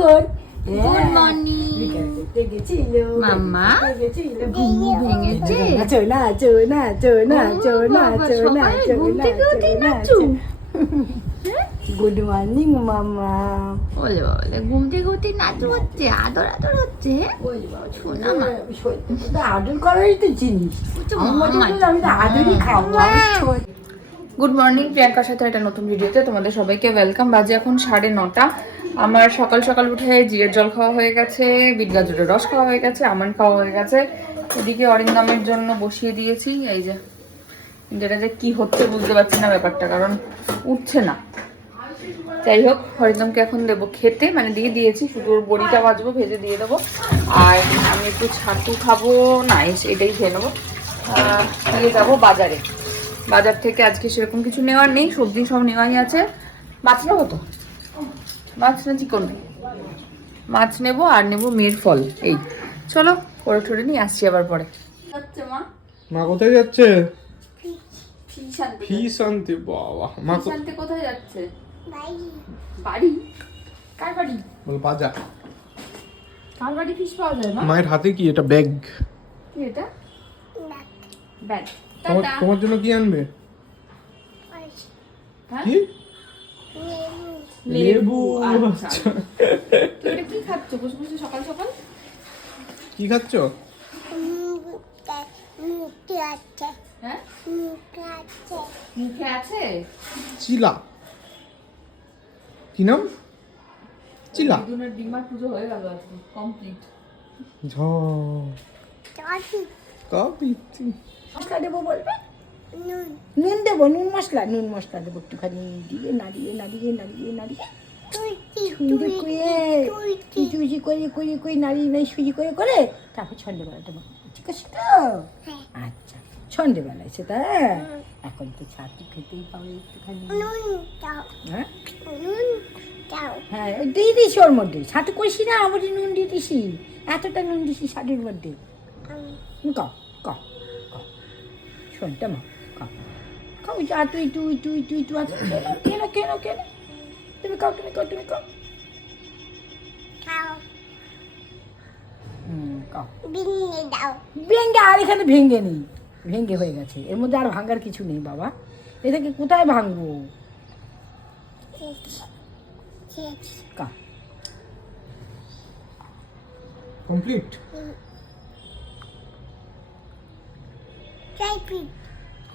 Good morning. মাম্মা? ঘুম ভেঙেছে। ঘুম থেকে? গুড মর্নিং ঘুম উঠে নাচ হচ্ছে আদর আদর হচ্ছে শোনা মা। আদর করারই তো জিনিস। আমি তো আদরই খাব। গুড মর্নিং প্রিয়াঙ্কার সাথে একটা নতুন ভিডিওতে তোমাদের সবাইকে ওয়েলকাম বাজে এখন সাড়ে নটা। আমার সকাল সকাল উঠে জিরের জল খাওয়া হয়ে গেছে, বিট গাজরের রস খাওয়া হয়ে গেছে, আমন্ড খাওয়া হয়ে গেছে। এদিকে অরিন্দমের জন্য বসিয়ে দিয়েছি, এই যে। যেটা যে কি হচ্ছে বুঝতে পারছি না ব্যাপারটা, কারণ উঠছে না। যাই হোক হরিদমকে এখন দেবো খেতে মানে দিয়ে দিয়েছি, শুধু বড়িটা ভাজবো, ভেজে দিয়ে দেবো। আর আমি একটু ছাতু খাব, না এটাই খেয়ে নেব। দিয়ে যাব বাজারে। বাজার থেকে আজকে সেরকম কিছু নেওয়ার নেই, সবজি সব নেওয়াই আছে। মাছ নেব তো মাছ না চিকন মাছ নেব আর নেব মেয়ের ফল এই। চলো করে ঠরে নিয়ে আসছি আবার পরে। মা? মা কোথায় যাচ্ছে? ফিস আনতে বাবা। মা আনতে কোথায় যাচ্ছে? বাড়ি। কার বাড়ি? বল বাজা কার বাড়ি ফিস পাওয়া যায় মা? মায়ের হাতে কি এটা ব্যাগ? কি এটা? ব্যাগ। তোমার তোমার জন্য কি আনবে? হ্যাঁ? কি? লেবু আচ্ছা। আচ্ছা। এটা কি খাচ্ছ? বসে বসে সকাল সকাল? কি খাচ্ছ? হ্যাঁ? মুখে আছে। চিলা। কি নাম? চিলা। দুনের ডিমার পুজো হয়ে গেল আজকে কমপ্লিট ঝ। কপি মশলা দেবো বলবে? নুন। দেবো নুন মশলা নুন মশলা দেবো একটুখানি দিয়ে নাড়িয়ে নাড়িয়ে নাড়িয়ে নাড়িয়ে। সুন্দর করে চুচি করে করে করে নাড়িয়ে সুজি করে করে তারপর সন্ধ্যেবেলা দেবো। ঠিক আছে তো? আচ্ছা সন্ধ্যেবেলায় সেটা এখন তো ছাতু খেতেই পাবে একটুখানি। হ্যাঁ? হ্যাঁ দিয়ে দিস ওর মধ্যে। ছাতু করিস না আমার নুন দিয়ে দিসি এতটা নুন দিসি শাড়ির মধ্যে। ক ক ক। শোনটা মা খাও যা তুই তুই তুই তুই তুই আচ্ছা কেন কেন কেন তুমি খাও তুমি খাও তুমি খাও ভেঙ্গে আর এখানে ভেঙ্গে নেই। ভেঙ্গে হয়ে গেছে। এর মধ্যে আর ভাঙার কিছু নেই বাবা। এ থেকে কোথায় ভাঙবো? কা। কমপ্লিট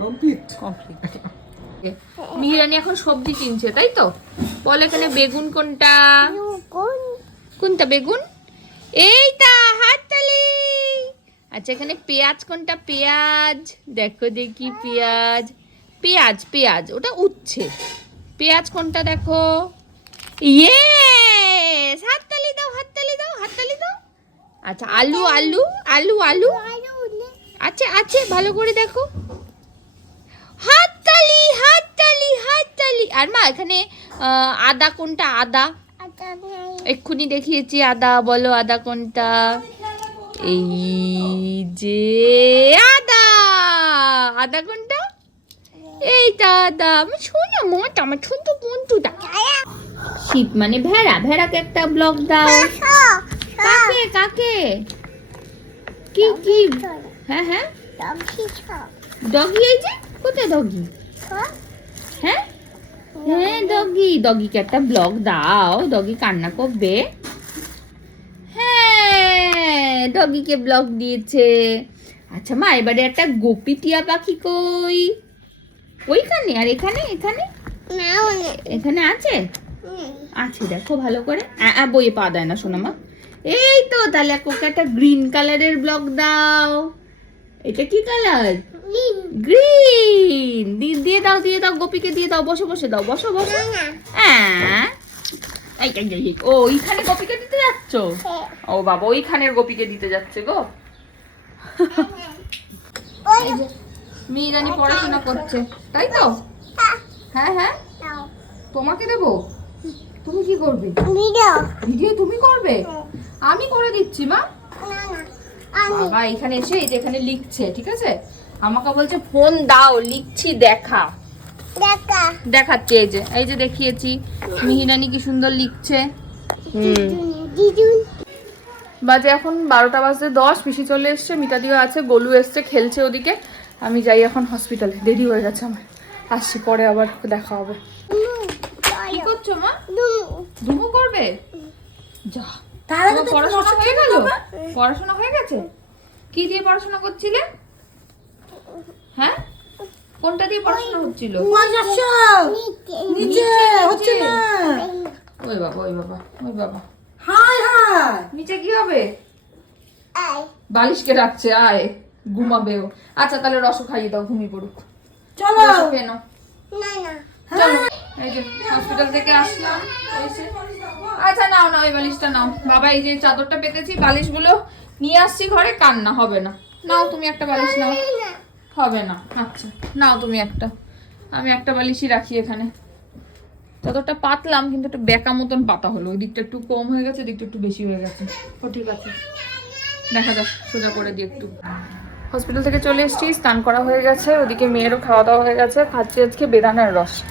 কমপ্লিট কমপ্লিট মিহিরানি এখন সবজি কিনছে তাই তো? বল এখানে বেগুন কোনটা? কোনটা বেগুন? এইটা হাততালি। আচ্ছা এখানে পেঁয়াজ কোনটা? পেঁয়াজ। দেখো দেখি পেঁয়াজ। পেঁয়াজ পেঁয়াজ ওটা উচ্ছে। পেঁয়াজ কোনটা দেখো? ইয়ে হাততালি দাও হাততালি দাও হাততালি দাও। আচ্ছা আলু আলু আলু আলু। আছে আছে ভালো করে দেখো। হাততালি হাততালি। আর মা এখানে আদা কোনটা? আদা। এক্ষুনি দেখিয়েছি আদা বলো আদা কোনটা? এই যে আদা। আদা কোনটা? এইটা আদা। আমি শুনে মোটা আমার ছোট বন্ধুটা। শীত মানে ভেড়া। ভেড়াকে একটা ব্লক দাও। কাকে কাকে? কি কি? হ্যাঁ হ্যাঁ। ডগি এই যে? কোথায় ডগি? হ্যাঁ? হ্যাঁ ডগি ডগিকে একটা ব্লগ দাও। ডগি কান্না করবে। হ্যাঁ ডগিকে ব্লগ দিয়েছে। আচ্ছা মা এবারে একটা গোপী টিয়া পাখি কই? ওইখানে? আর এখানে? এখানে? এখানে আছে? আছে দেখো ভালো করে। বইয়ে পা দেয় না শোনা মা। এই তো তাহলে ওকে একটা গ্রিন কালারের ব্লক দাও। এটা কি কালার? গ্রিন দিয়ে দাও দিয়ে দাও গোপীকে দিয়ে দাও বসে বসে দাও বসো বসো। হ্যাঁ? ও ওইখানে গোপীকে দিতে যাচ্ছ? ও বাবা ওইখানের গোপীকে দিতে যাচ্ছে গো। মেয়ে জানি পড়াশোনা করছে তাই তো? হ্যাঁ। হ্যাঁ তোমাকে দেবো? তুমি কি করবে? ভিডিও। তুমি করবে? আমি করে দিচ্ছি মা। বাবা এখানে এসে এই যে এখানে লিখছে ঠিক আছে? আমাকে বলছে ফোন দাও লিখছি দেখা। দেখাচ্ছে এই যে এই যে দেখিয়েছি। মিহিরানি কি সুন্দর লিখছে। বাজে এখন বারোটা বাজতে দশ পিসি চলে এসছে মিতাদিও আছে গোলু এসছে খেলছে ওদিকে। আমি যাই এখন হসপিটালে দেরি হয়ে গেছে আমার। আসছি পরে আবার দেখা হবে। কি করছ মা? ধুমো করবে? যা। তার আগে তো পড়াশোনা হয়ে গেল? পড়াশোনা হয়ে গেছে? কি দিয়ে পড়াশোনা করছিলে? হ্যাঁ? কোনটা দিয়ে পড়াশোনা হচ্ছিল? নিচে। হচ্ছে না। ওই বাবা ওই বাবা ওই বাবা। হাই হাই। নিচে কি হবে? বালিশকে রাখছে আয়। ঘুমাবেও আচ্ছা তাহলে রস খাইয়ে দাও ঘুমিয়ে পড়ুক। চলো। রস খেয়ে চলো। এই যে হসপিটাল থেকে আসলাম এসে। আচ্ছা নাও নাও, এই বালিশটা নাও। বাবা, এই যে চাদরটা পেতেছি, বালিশগুলো নিয়ে আসছি ঘরে, কান্না হবে না। নাও, তুমি একটা বালিশ নাও। হবে না। আচ্ছা নাও তুমি একটা। আমি একটা বালিশই রাখি এখানে। চাদরটা পাতলাম, কিন্তু একটু বেকা মতন পাতা হলো। ওই দিকটা একটু কম হয়ে গেছে দিকটা একটু বেশি হয়ে গেছে। ও, ঠিক আছে। দেখা যাক, সোজা করে দিই একটু। হসপিটাল থেকে চলে এসেছি, স্নান করা হয়ে গেছে, ওদিকে মেয়েরও খাওয়া দাওয়া হয়ে গেছে। খাচ্ছি আজকে বেদানার রস।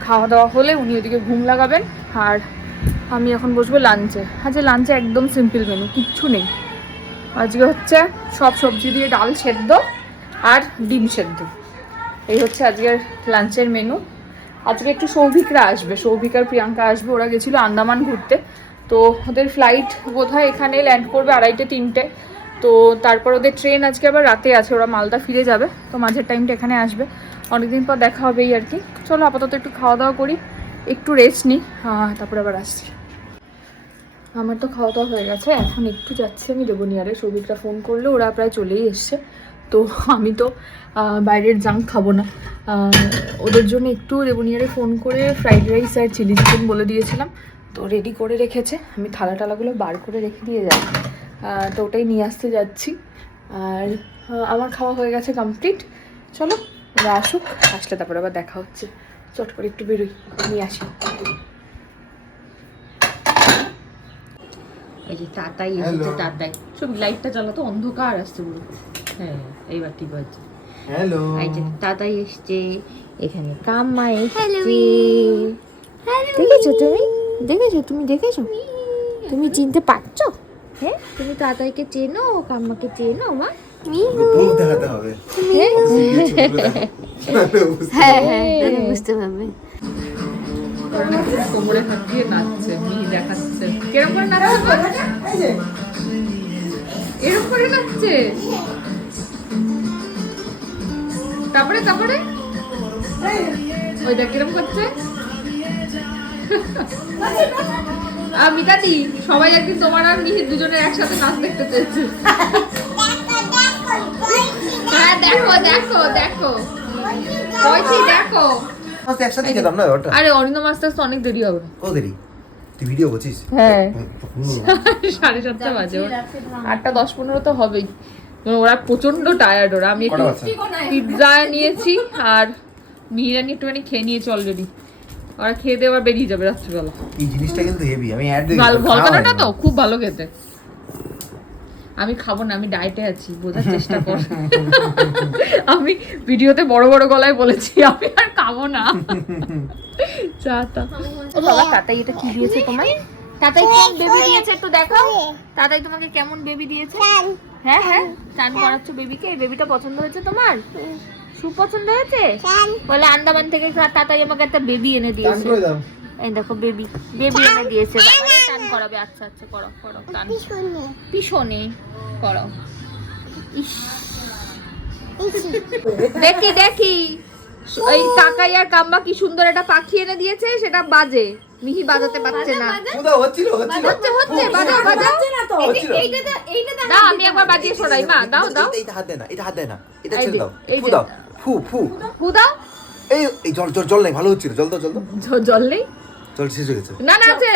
খাওয়া দাওয়া হলে উনি ওদিকে ঘুম লাগাবেন, আর আমি এখন বসবো লাঞ্চে। আজকে লাঞ্চে একদম সিম্পল মেনু কিচ্ছু নেই। আজকে হচ্ছে সব সবজি দিয়ে ডাল সেদ্ধ আর ডিম সেদ্ধ। এই হচ্ছে আজকের লাঞ্চের মেনু আজকে একটু সৌভিকরা আসবে। সৌভিক আর প্রিয়াঙ্কা আসবে, ওরা গেছিল আন্দামান ঘুরতে। তো ওদের ফ্লাইট বোধহয় এখানে ল্যান্ড করবে আড়াইটে, তিনটে। তো তারপর ওদের ট্রেন আজকে আবার রাতে আছে, ওরা মালদা ফিরে যাবে। তো মাঝের টাইমটা এখানে আসবে। অনেকদিন পর দেখা হবেই আর কি। চলো আপাতত একটু খাওয়া দাওয়া করি। একটু রেস্ট নিই তারপরে আবার আসছি। আমার তো খাওয়া দাওয়া হয়ে গেছে, এখন একটু যাচ্ছি আমি। দেবনিয়ারে সৌভিকরা ফোন করলে, ওরা প্রায় চলেই এসছে। তো আমি তো বাইরের জাঙ্ক খাব না। ওদের জন্য একটু দেবনিয়ারে ফোন করে ফ্রাইড রাইস আর চিলি চিকেন বলে দিয়েছিলাম। তো রেডি করে রেখেছে। আমি থালা টালাগুলো বার করে রেখে দিয়ে যাই। তো ওটাই নিয়ে আসতে যাচ্ছি। আর আমার খাওয়া হয়ে গেছে কমপ্লিট চলো, ওরা আসুক, আসলে তারপরে আবার দেখা হচ্ছে। চট করে একটু বেরোই নিয়ে আসি। এই যে তাতাই এসেছে তাতাই। সব লাইটটা চালাতো অন্ধকার আসছে পুরো। হ্যাঁ এইবার ঠিক হ্যালো এই যে তাতাই এসছে এখানে কাম্মা এসছে। দেখেছ তুমি? দেখেছ? তুমি দেখেছ? তুমি চিনতে পারছ? হ্যাঁ তুমি তাতাইকে চেনো কাম্মাকে চেনো মা। দেখাতে হবে। হ্যাঁ? হ্যাঁ তাহলে বুঝতে পারবে। কোমরে হাত দিয়ে নাচছে মিহি দেখাচ্ছে কীরকম করে নাচছে বল? এই যে এরকম করে নাচছে তারপরে তারপরে? ওই দেখ কীরকম করছে মিতাদি সবাই একদিন তোমার আর মিহির দুজনের একসাথে নাচ দেখতে চেয়েছে। কইছি দেখো। আস্তে একসাথে খেতাম না ওটা আরে অরিন্দম আস্তে আস্তে অনেক দেরি হবে। কত দেরি। তুই ভিডিও করছিস? হ্যাঁ। সাড়ে সাতটা বাজে। আটটা দশ পনেরো তো হবেই। ওরা প্রচণ্ড টায়ার্ড ওরা। আমি একটু পিৎজা নিয়েছি আর বিরিয়ানি একটুখানি খেয়ে নিয়েছি অলরেডি ওরা খেয়ে দিয়ে আবার বেরিয়ে যাবে রাত্রিবেলা। এই জিনিসটা কিন্তু হেভি আমি অ্যাড ভালো তো খুব ভালো খেতে। আমি খাব না আমি ডায়েটে আছি বোঝার চেষ্টা কর। আমি ভিডিওতে বড় বড় গলায় বলেছি আমি আর খাব না। চা তা। ও বাবা তাতাই এটা কি দিয়েছে তোমায়? তাতাই কেমন বেবি দিয়েছে একটু দেখাও তাতাই তোমাকে কেমন বেবি দিয়েছে? হ্যাঁ হ্যাঁ। চান করাচ্ছ বেবিকে এই বেবিটা পছন্দ হয়েছে তোমার? সুপ পছন্দ হয়েছে? বলে আন্দামান থেকে তাতাই আমাকে একটা বেবি এনে দিয়েছে। দাও। এই দেখো বেবি বেবি এনে দিয়েছে। বাবারে টান করাবে। আচ্ছা আচ্ছা করো করো টান। পিছনে। করো। ইস। দেখি দেখি। এই কাকাই আর কাম্বা কি সুন্দর একটা পাখি এনে দিয়েছে সেটা বাজে। মিহি বাজাতে পারছে না। হচ্ছিল হচ্ছে হচ্ছে বাজাও বাজাও। না তো। হচ্ছিল। দাও আমি একবার বাজিয়ে শোনাই। মা দাও দাও। এটা হাত না এটা হাত না। এটা ছেড়ে দাও। ফু দাও। ফু ফু। হু দাও। এই এই জল জল জল নেই ভালো হচ্ছিল। জল দাও জল দাও। জল নেই? জল শেষ হয়ে গেছে। না না আছে।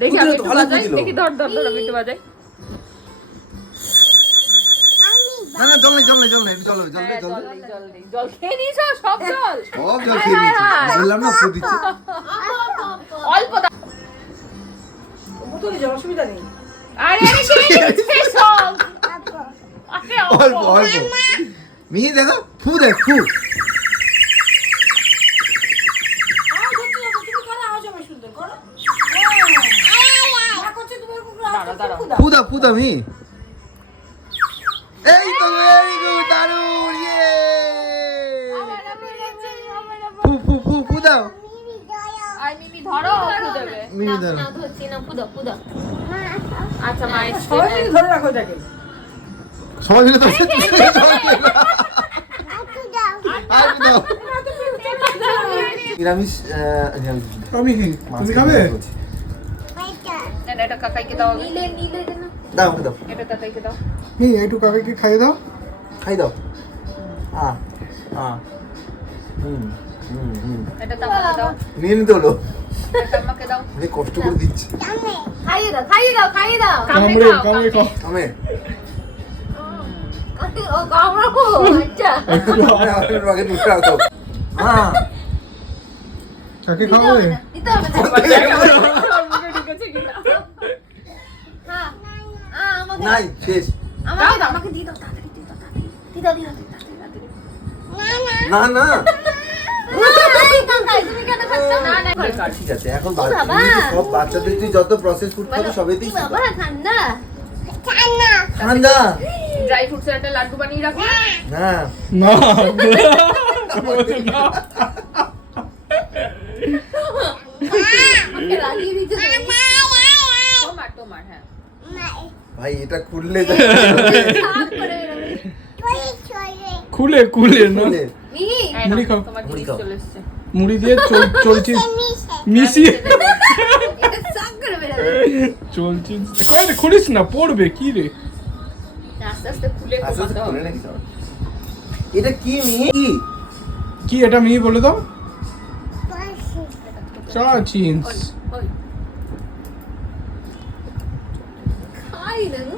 দেখি আমি একটু বাজাই। দেখি ধর ধর ধর আমি একটু বাজাই। না না জল নেই জল নেই জল নেই জল জল জল জল নেই। নেই, জল খেয়ে নিয়েছো সব জল? সব জল খেয়ে নিয়েছি। বললাম না ফু দিচ্ছি। অল্প দাও বোতলে জল অসুবিধা নেই। আরে আরে খেয়ে নিয়েছে সব। অল্প অল্প। মিহি দেখো ফু দেখ ফু আওয়াজ হচ্ছে না তো, তুমি করো আওয়াজ হবে সুন্দর করো দাঁড়া দাঁড়া পুদা পুদা মি এই তো ভেরি গুড দারুণ ইয়ে ফু ফু ফু মিমি ধরো মিমি দাও না ধরছি না পুদো পুদো আচ্ছা মায়ের সবাই মিলে ধরে রাখো এটাকে। সবাই মিলে তো জল খেয়ে নাও। আর দাও। নিরামিষ নিরামিষ। আমি তুমি খাবে? এটা কাকাইকে দাও। নীলে নীলে দে না দাও দাও। এটা দাও। একটু কাকাকে খাইয়ে দাও। খাই দাও। আ আ হুম হুম হুম। এটা তামাকে দাও। নিয়ে নিতে হলো। এটা দাও। অনেক কষ্ট করে দিচ্ছে। খাইয়ে দাও খাইয়ে দাও খাইয়ে দাও। কামড়ে কামড়ে কামড়ে ও কামড়াবো আচ্ছা। আগে দুটো রাখো হ্যাঁ কাকে খাওয়াবে দিতে হবে না মুখে ঢুকেছে কিনা হ্যাঁ আ, আমাকে নাই শেষ। আমাকে দিয়ে দাও তাড়াতাড়ি দিয়ে দাও তাড়াতাড়ি দিয়ে দাও দিয়ে দাও তাড়াতাড়ি, তাড়াতাড়ি। না না। এই কাকাই, তুমি কেন খাচ্ছ? না না ঠিক আছে এখন সব বাচ্চাদের তুই যত প্রসেস ফুড খাবি সবেতেই ঠান্ডা। ঠান্ডা। ড্রাই ফ্রুটসের একটা লাড্ডু বানিয়ে রাখো। না। না। আমাকে লাগিয়ে দিতে তুমি। তোমার তোমার হ্যাঁ ভাই এটা খুললে। খুলে খুলে না? মিহি। মুড়ি খাও। মুড়ি খাও। মুড়ি দিয়ে চল চলছি। মিশিয়ে। চলছি। রে খুলিস না পড়বে কি রে? এটা কি মেয়ে কি কি এটা মেয়ে বলে দাও। চা চিন্স ওই, খাই না গো।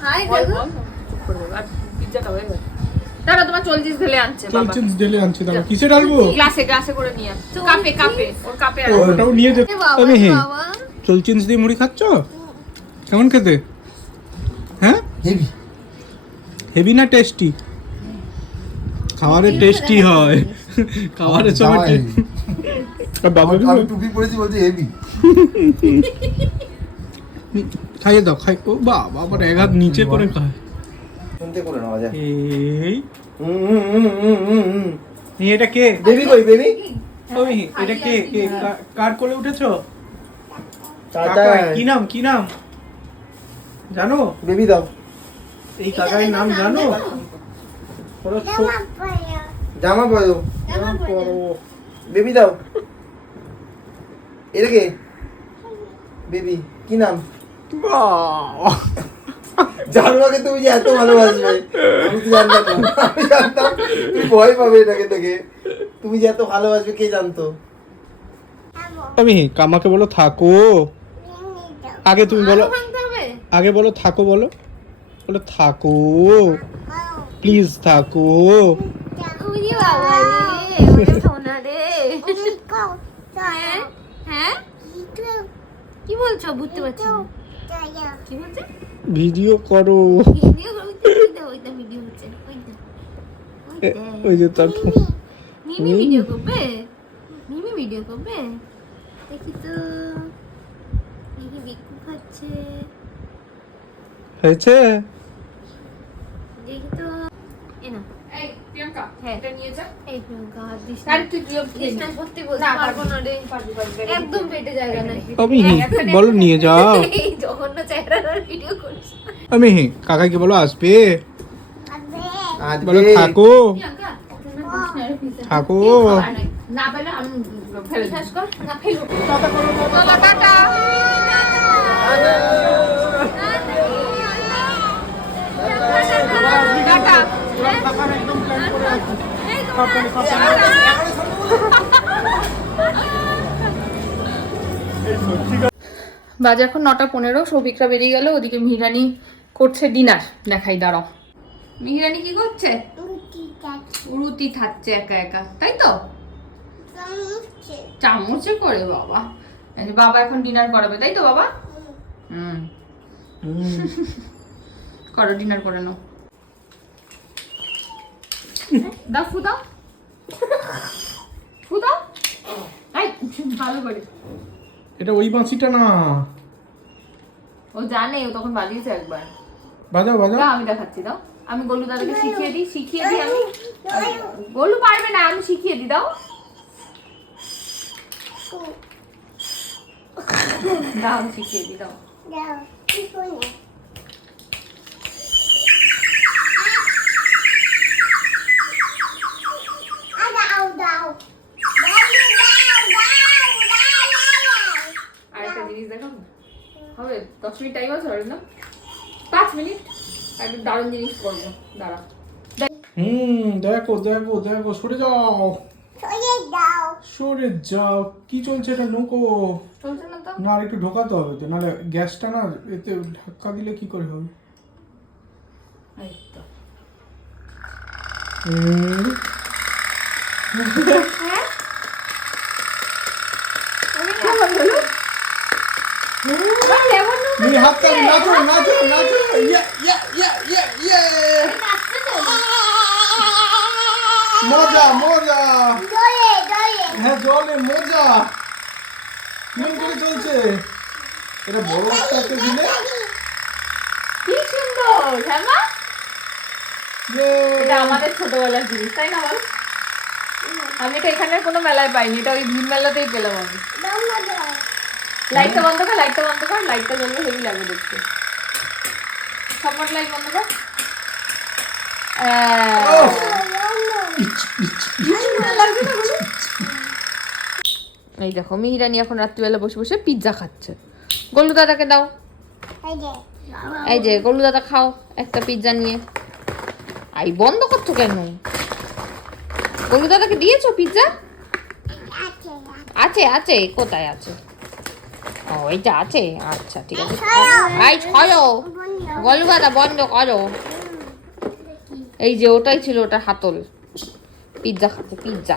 খাই না ওই, গো। ওই, চুপ করে দেবে। আর পিজ্জাটা হয়ে গেছে দাঁড়া তোমার চলছিস ঢেলে আনছে বাবা। চিন্স ঢেলে আনছি দাঁড়া। কিসে ঢালবো? গ্লাসে গ্লাসে করে নিয়ে আস কাপে ওর ওটাও নিয়ে হে বাবা। চল চিন্স দিয়ে মুড়ি খাচ্ছ? কেমন খেতে? হ্যাঁ? হেভি হেভি না টেস্টি খাবারের টেস্টি হয়। খাবারের সময় বাবা আমি টুপি পরেছি বলছি হেভি খাইয়ে দাও খাই ও বাবা আবার এক হাত নিচে করে খায়। শুনতে করে নেওয়া যায় এই। এই এটা কে? বেবি কই বেবি? ওই এটা কে? কে? কার কোলে উঠেছো? কাকা কি নাম কি নাম? জানো? বেবি দাও। এই কাকার নাম জানো? জামা পরো। বেবি দাও। এটা কে? বেবি কি নাম! জানুয়াকে তুমি যে এত ভালোবাসবে আমি তো জানতাম না। আমি জানতাম তুমি ভয় পাবে এটাকে দেখে তুমি যে এত ভালোবাসবে কে জানতো আমি কামাকে বলো থাকো আগে তুমি বলো? আগে বলো থাকো বলো বলো থাকো প্লিজ থাকো। হ্যাঁ? হ্যাঁ? কি বলছো বুঝতে পারছি না। কি বলছে? ভিডিও করো। ভিডিও ভিডিও হচ্ছে। ওই যে তার মিমি ভিডিও করবে? মিমি ভিডিও করবে? দেখি তো। দেখি বিক্কু খাচ্ছে। হয়েছে? দেখি তো। এ এই প্রিয়াঙ্কা হ্যাঁ। এটা নিয়ে যা। এই প্রিয়াঙ্কা দিস আর তুই তুইও খেয়ে সত্যি বলতে পারব না। রে পারবি, পারবি, একদম পেটে জায়গা নাই। আমি বলো নিয়ে যাও। জঘন্য চেহারার ভিডিও করিস আমি কাকাকে বলো আসবে? বলো থাকো। থাকো। না পেলে আমি ফেলে দিই। কর। না ফেলো টাটা টাটা বাজে এখন নটা পনেরো সৌভিকরা বেরিয়ে গেল ওদিকে মিহিরানি করছে ডিনার দেখাই দাঁড়াও। মিহিরানি কি করছে? রুটি খাচ্ছে। একা একা তাই তো? চামচে। করে বাবা। বাবা এখন ডিনার করাবে তাই তো বাবা? হুম। করো ডিনার করে নাও। দাও ফু দাও ফু দাও ভালো করে। এটা ওই বাঁশিটা না? ও জানে ও তখন বাজিয়েছে একবার। বাজাও বাজাও। আমি দেখাচ্ছি দাও। আমি গোলু দাদাকে শিখিয়ে দিই শিখিয়ে দিই আমি। গোলু পারবে না আমি শিখিয়ে দিই দাও। দাও আমি শিখিয়ে দিই দাও। আর একটা জিনিস দেখাবো হবে দশ মিনিট টাইম আছে হবে না পাঁচ মিনিট একটা দারুণ জিনিস করব। দাঁড়া। হুম দেখো দেখো দেখো সরে যাও। সরে যাও। কি চলছে এটা নৌকো? চলছে না তো? না আর একটু ঢোকাতে হবে তো নাহলে গ্যাসটা না এতে ধাক্কা দিলে কি করে হবে? এই তো হুম, তুমি হাত তালি নাচো নাচো নাচো ইয়া ইয়া ইয়া ইয়া ইয়া মজা মজা হ্যাঁ জলে মজা। কেমন করে চলছে? এটা বড় একটা একটা দিলে। কি সুন্দর হ্যাঁ মা? ইয়ে। এটা আমাদের ছোটবেলার জিনিস তাই না বল আমি এটা এখানে কোনো মেলায় পাইনি এটা ওই ভীম মেলাতেই পেলাম আমি। লাইটটা বন্ধ কর লাইটটা বন্ধ কর লাইটটা জ্বললে হেভি লাগে দেখতে। সবকট লাইট বন্ধ কর। এই দেখো মিহিরানি এখন রাত্রিবেলা বসে বসে পিৎজা খাচ্ছে। গোলু দাদাকে দাও। এই যে। গোলু দাদা খাও একটা পিৎজা নিয়ে। আই বন্ধ করছ কেন? গোলু দাদাকে দিয়েছ পিৎজা আছে আছে কোথায় আছে? ও এইটা আছে? আচ্ছা ঠিক আছে। ভাই ছয়ো গোলু দাদা বন্ধ করো। এই যে ওটাই ছিল ওটা হাতল। পিৎজা খাচ্ছে পিৎজা।